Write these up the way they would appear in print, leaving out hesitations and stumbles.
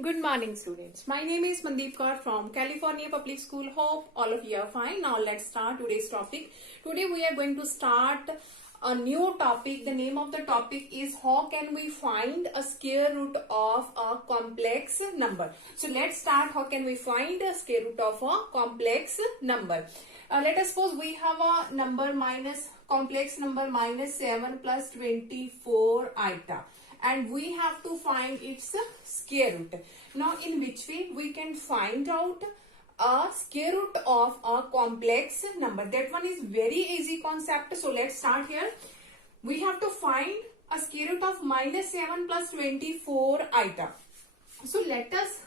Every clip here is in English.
Good morning, students. My name is Mandeep Kaur from California Public School. Hope all of you are fine. Now let's start today's topic. Today we are going to start a new topic. The name of the topic is how can we find a square root of a complex number. So let's start. How can we find a square root of a complex number? Let us suppose we have a number complex number minus 7 plus 24 iota. And we have to find its square root. Now, in which way we can find out a square root of a complex number? That one is very easy concept. So, let's start here. We have to find a square root of minus 7 plus 24 iota. So, let us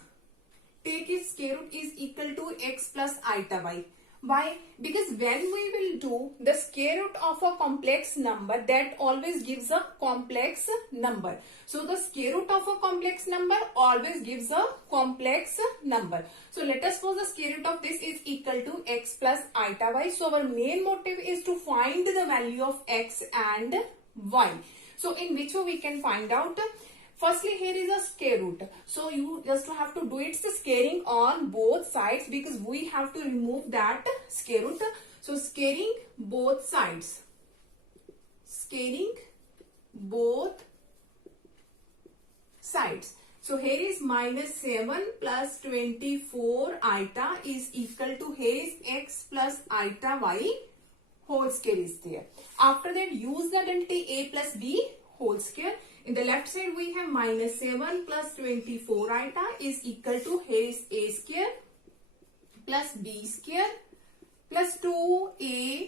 take its square root is equal to x plus iota y. Why? Because when we will do the square root of a complex number, that always gives a complex number. So the square root of a complex number always gives a complex number. So let us suppose the square root of this is equal to x plus iota y. So our main motive is to find the value of x and y. So in which way we can find out? Firstly, here is a square root. So you just have to do its squaring on both sides because we have to remove that square root. So squaring both sides. Squaring both sides. So here is minus 7 plus 24 iota is equal to here is x plus iota y whole square is there. After that, use the identity a plus b whole square. In the left side, we have minus 7 plus 24 iota is equal to here is a square plus b square plus 2ab.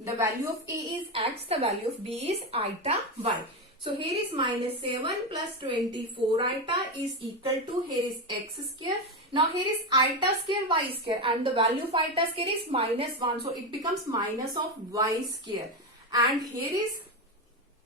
The value of a is x, the value of b is iota y. So here is minus 7 plus 24 iota is equal to here is x square. Now here is iota square y square and the value of iota square is minus 1. So it becomes minus of y square. And here is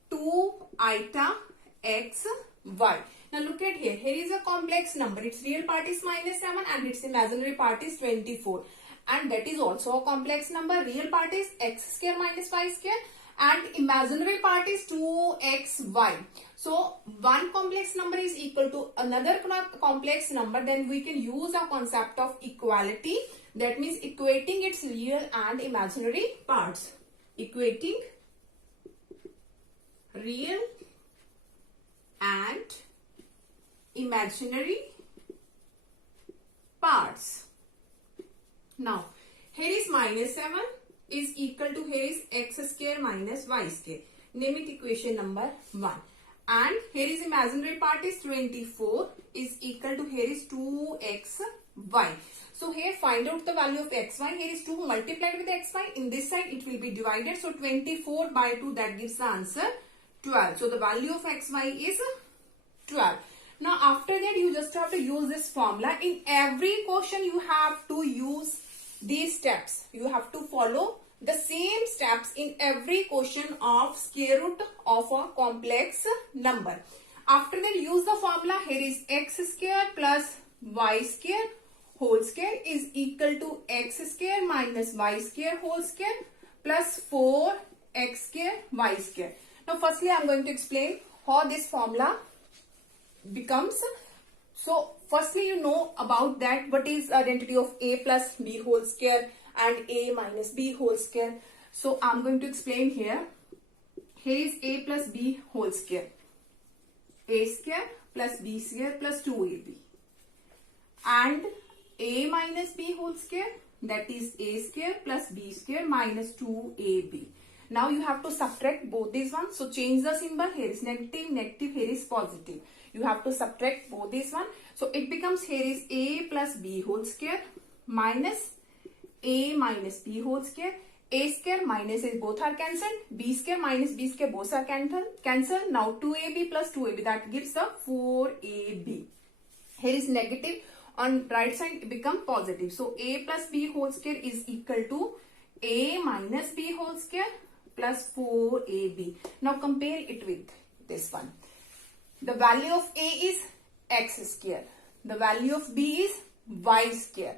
2 iota x y. Now look at here. Here is a complex number. Its real part is minus 7 and its imaginary part is 24. And that is also a complex number. Real part is x square minus y square and imaginary part is 2xy. So one complex number is equal to another complex number. Then we can use a concept of equality. That means equating its real and imaginary parts. Equating real and imaginary parts. Now, here is minus 7 is equal to here is x square minus y square. Name it equation number 1. And here is imaginary part is 24 is equal to here is 2xy. So here find out the value of xy. Here is 2 multiplied with xy. In this side it will be divided. So 24 by 2, that gives the answer 12. So the value of xy is 12. Now after that you just have to use this formula. In every question you have to use these steps. You have to follow the same steps in every question of square root of a complex number. After that, use the formula. Here is x square plus y square whole square is equal to x square minus y square whole square plus 4x square y square. Now firstly, I am going to explain how this formula becomes. So firstly, you know about that what is identity of a plus b whole square and a minus b whole square. So I am going to explain here. Here is a plus b whole square. A square plus b square plus 2ab. And a minus b whole square, that is a square plus b square minus 2ab. Now you have to subtract both these ones. So change the symbol. Here is negative, negative, here is positive. You have to subtract both these one. So it becomes here is a plus b whole square minus a minus b whole square. A square minus a both are cancelled. B square minus b square both are cancelled. Now 2ab plus 2ab, that gives the 4ab. Here is negative. On right side it becomes positive. So a plus b whole square is equal to a minus b whole square plus 4ab. Now compare it with this one. The value of a is x square. The value of b is y square.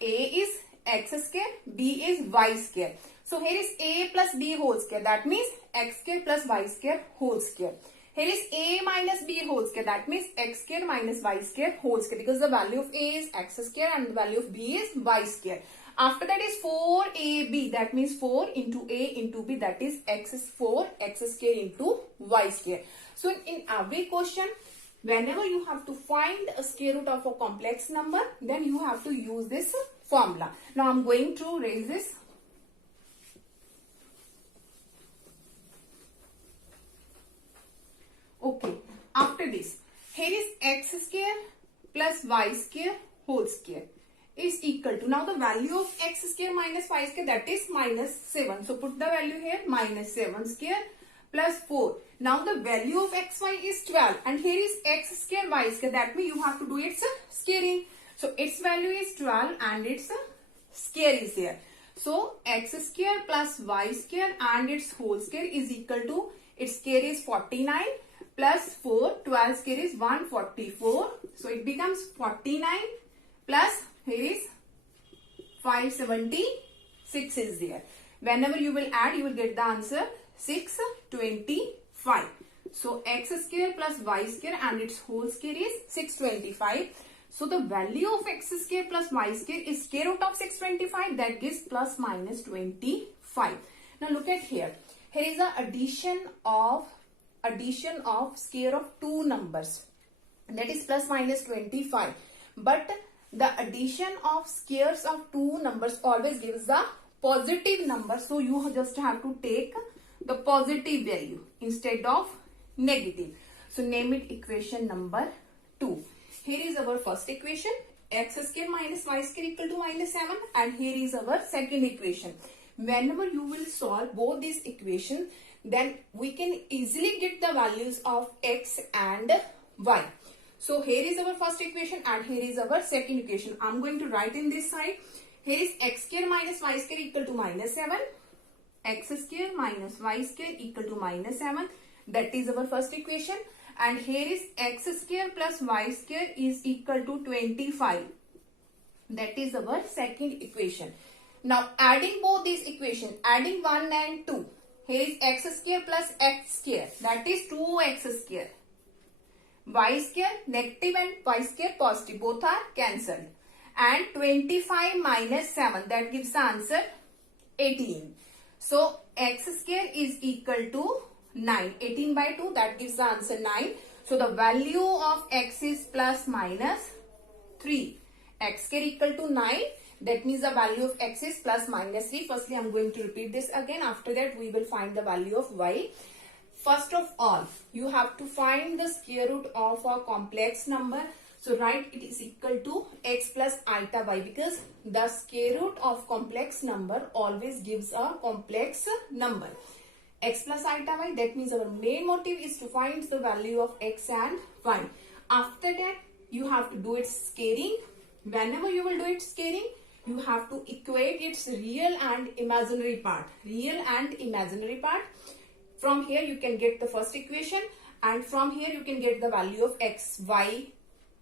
A is x square, b is y square. So here is a plus b whole square. That means x square plus y square whole square. Here is a minus b whole square. That means x square minus y square whole square, because the value of a is x square and the value of b is y square. After that is 4ab. That means 4 into a into b. That is x is 4 x square into y square. So in every question, whenever you have to find a square root of a complex number, then you have to use this formula. Now I'm going to raise this. Okay, after this, here is x square plus y square whole square is equal to, now the value of x square minus y square, that is minus 7. So put the value here, minus 7 square plus 4. Now the value of xy is 12 and here is x square y square. That means you have to do its squaring. So its value is 12 and its square is here. So x square plus y square and its whole square is equal to, its square is 49 plus 4, 12 square is 144. So it becomes 49 plus here is 576 is there. Whenever you will add, you will get the answer 625. So x square plus y square and its whole square is 625. So the value of x square plus y square is square root of 625. That gives plus minus 25. Now look at here. Here is the addition of square of two numbers, that is plus minus 25. But the addition of squares of two numbers always gives the positive number. So you just have to take the positive value instead of negative. So name it equation number 2. Here is our first equation, x square minus y square equal to minus 7, and here is our second equation. Whenever you will solve both these equations, then we can easily get the values of x and y. So here is our first equation and here is our second equation. I'm going to write in this side. Here is x square minus y square equal to minus 7. X square minus y square equal to minus 7. That is our first equation. And here is x square plus y square is equal to 25. That is our second equation. Now adding both these equations, adding 1 and 2. Here is x square plus x square, that is 2x square. Y square negative and y square positive, both are cancelled. And 25 minus 7, that gives the answer 18. So x square is equal to 9. 18 by 2, that gives the answer 9. So the value of x is plus minus 3. X square equal to 9. That means the value of x is plus minus 3. Firstly, I am going to repeat this again. After that, we will find the value of y. First of all, you have to find the square root of a complex number. So write it is equal to x plus iota y, because the square root of complex number always gives a complex number. X plus iota y, that means our main motive is to find the value of x and y. After that, you have to do its scaling. Whenever you will do its scaling, you have to equate its real and imaginary part. Real and imaginary part. From here you can get the first equation, and from here you can get the value of x, y,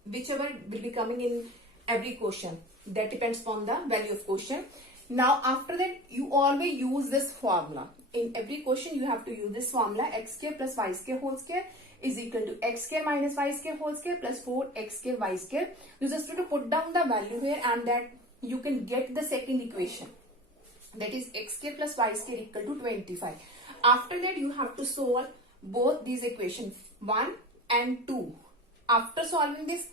whichever will be coming in every question. That depends upon the value of question. Now after that, you always use this formula. In every question you have to use this formula, x square plus y square whole square is equal to x square minus y square whole square plus 4x square y square. You just have to put down the value here, and that you can get the second equation, that is x square plus y square equal to 25. After that, you have to solve both these equations 1 and 2. After solving this,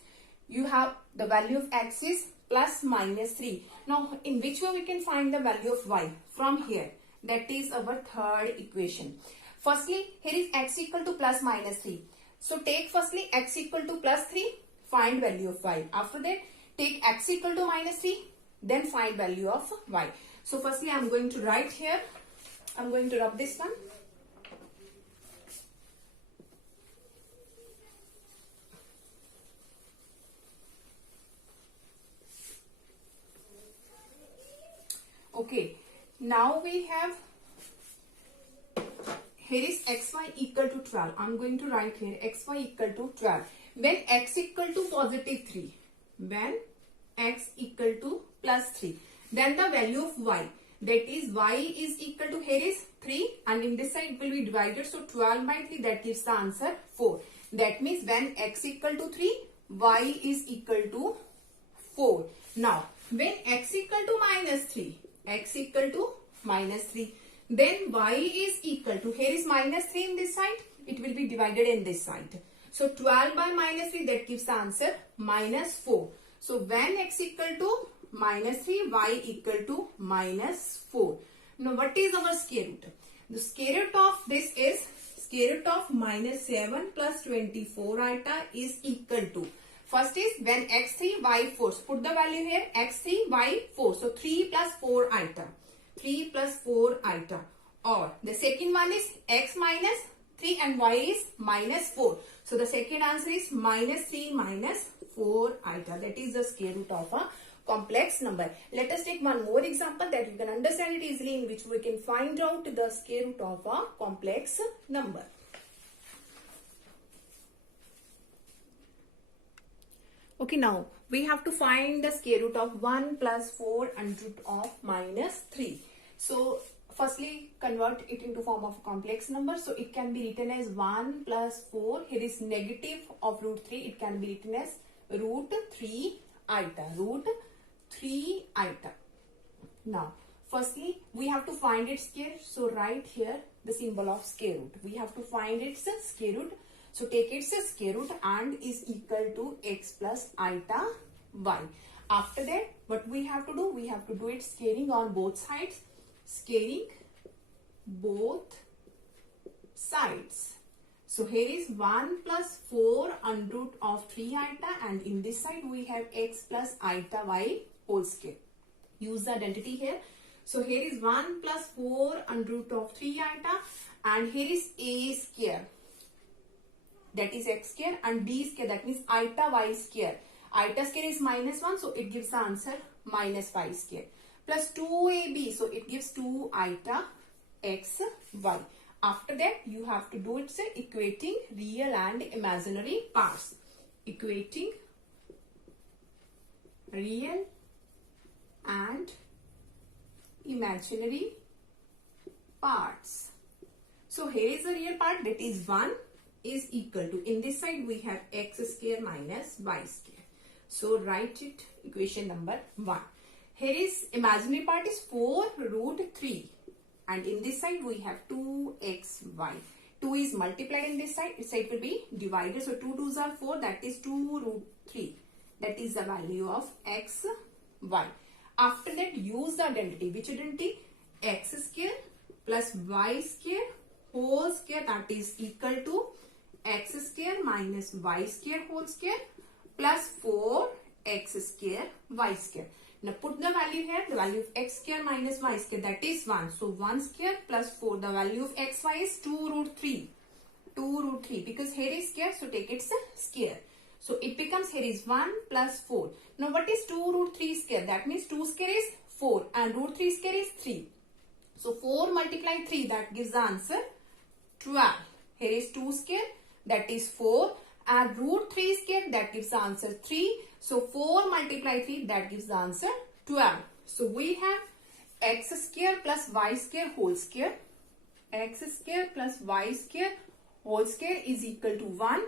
you have the value of x is plus minus 3. Now in which way we can find the value of y? From here, that is our third equation. Firstly, here is x equal to plus minus 3. So take firstly x equal to plus 3, find value of y. After that, take x equal to minus 3, then find value of y. So firstly, I am going to write here. I am going to rub this one. Okay, now we have, here is xy equal to 12. I am going to write here xy equal to 12. When x equal to positive 3, when x equal to plus 3, then the value of y, that is y is equal to, here is 3 and in this side it will be divided. So 12 by 3 that gives the answer 4. That means when x equal to 3, y is equal to 4. Now when x equal to minus 3, x equal to minus 3, then y is equal to, here is minus 3 in this side, it will be divided in this side. So 12 by minus 3 that gives the answer minus 4. So when x equal to minus 3, y equal to minus 4. Now what is our square root? The square root of this is square root of minus 7 plus 24 iota is equal to, first is when x3 y4, so put the value here, x3 y4, so 3 plus 4 iota, 3 plus 4 iota, or the second one is x minus 3 and y is minus 4. So the second answer is minus 3 minus 4 iota. That is the square root of a complex number. Let us take one more example that you can understand it easily, in which we can find out the square root of a complex number. Okay, now we have to find the square root of 1 plus 4 and root of minus 3. So firstly, convert it into form of a complex number. So it can be written as 1 plus 4. Here is negative of root 3. It can be written as root 3 iota. Root 3 iota. Now, firstly, we have to find its square. So write here the symbol of square root. We have to find its square root. So take its square root and is equal to x plus iota y. After that, what we have to do? We have to do it squaring on both sides. Squaring both sides. So here is 1 plus 4 under root of 3 iota, and in this side we have x plus iota y whole square. Use the identity here. So here is 1 plus 4 under root of 3 iota, and here is a square, that is x square, and b square, that means iota y square. Iota square is minus 1, so it gives the answer minus 5 square. Plus 2ab, so it gives 2 iota x y. After that, you have to do it equating real and imaginary parts. Equating real and imaginary parts. So here is the real part, that is 1 is equal to, in this side we have x square minus y square. So write it, equation number 1. Here is imaginary part is 4 root 3. And in this side we have 2xy. 2 is multiplied in this side. This side will be divided. So 2 2s are 4. That is 2 root 3. That is the value of x, y. After that, use the identity. Which identity? X square plus y square whole square, that is equal to x square minus y square whole square plus 4x square y square. Now put the value here, the value of x square minus y square, that is 1. So 1 square plus 4, the value of xy is 2 root 3. 2 root 3, because here is square, so take its square. So it becomes, here is 1 plus 4. Now what is 2 root 3 square? That means 2 square is 4 and root 3 square is 3. So 4 multiply 3, that gives the answer 12. Here is 2 square, that is 4, and root 3 square, that gives the answer 3. So 4 multiply 3, that gives the answer 12. So we have x square plus y square whole square. X square plus y square whole square is equal to 1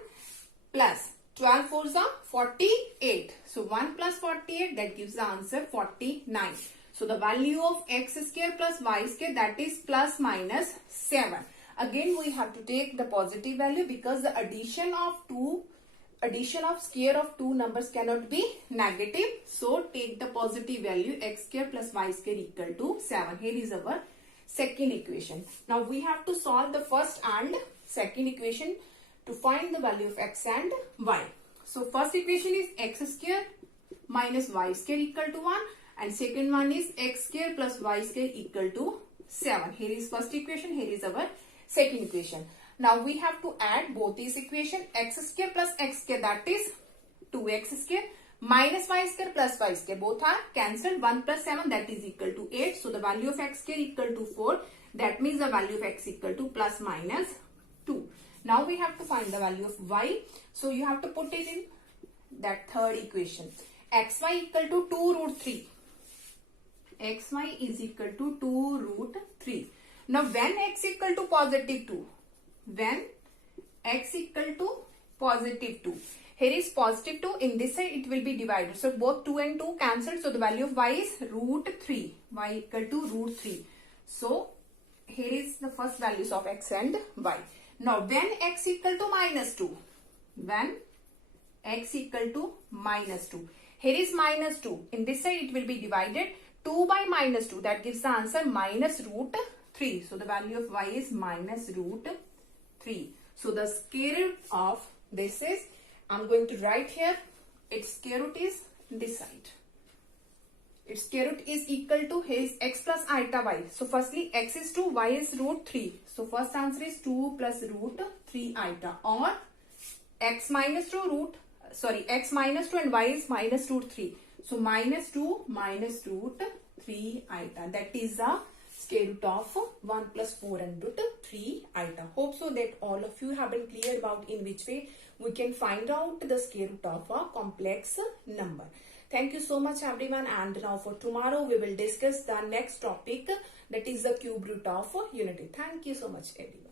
plus 12 4s are 48. So 1 plus 48, that gives the answer 49. So the value of x square plus y square, that is plus minus 7. Again we have to take the positive value, because the addition of square of two numbers cannot be negative. So take the positive value, x square plus y square equal to 7. Here is our second equation. Now we have to solve the first and second equation to find the value of x and y. So first equation is x square minus y square equal to 1, and second one is x square plus y square equal to 7. Here is first equation, here is our second equation. Now we have to add both these equations. X square plus x square, that is 2x square, minus y square plus y square, both are cancelled. 1 plus 7, that is equal to 8. So the value of x square equal to 4. That means the value of x equal to plus minus 2. Now we have to find the value of y. So you have to put it in that third equation. xy equal to 2 root 3. xy is equal to 2 root 3. Now when x equal to positive 2, when x equal to positive 2, here is positive 2, in this side it will be divided. So both 2 and 2 cancelled. So the value of y is root 3. Y equal to root 3. So here is the first values of x and y. Now when x equal to minus 2, when x equal to minus 2, here is minus 2. In this side it will be divided. 2 by minus 2, that gives the answer minus root 3. So the value of y is minus root 3. So the square root of this is, I'm going to write here, its square root is this side. Its square root is equal to, here is x plus iota y. So firstly x is 2, y is root 3. So first answer is 2 plus root 3 iota, or x minus 2 and y is minus root 3. So minus 2 minus root 3 iota. That is the square root of 1 plus 4 and root 3 iota. Hope so that all of you have been clear about in which way we can find out the square root of a complex number. Thank you so much everyone, and now for tomorrow we will discuss the next topic, that is the cube root of unity. Thank you so much everyone.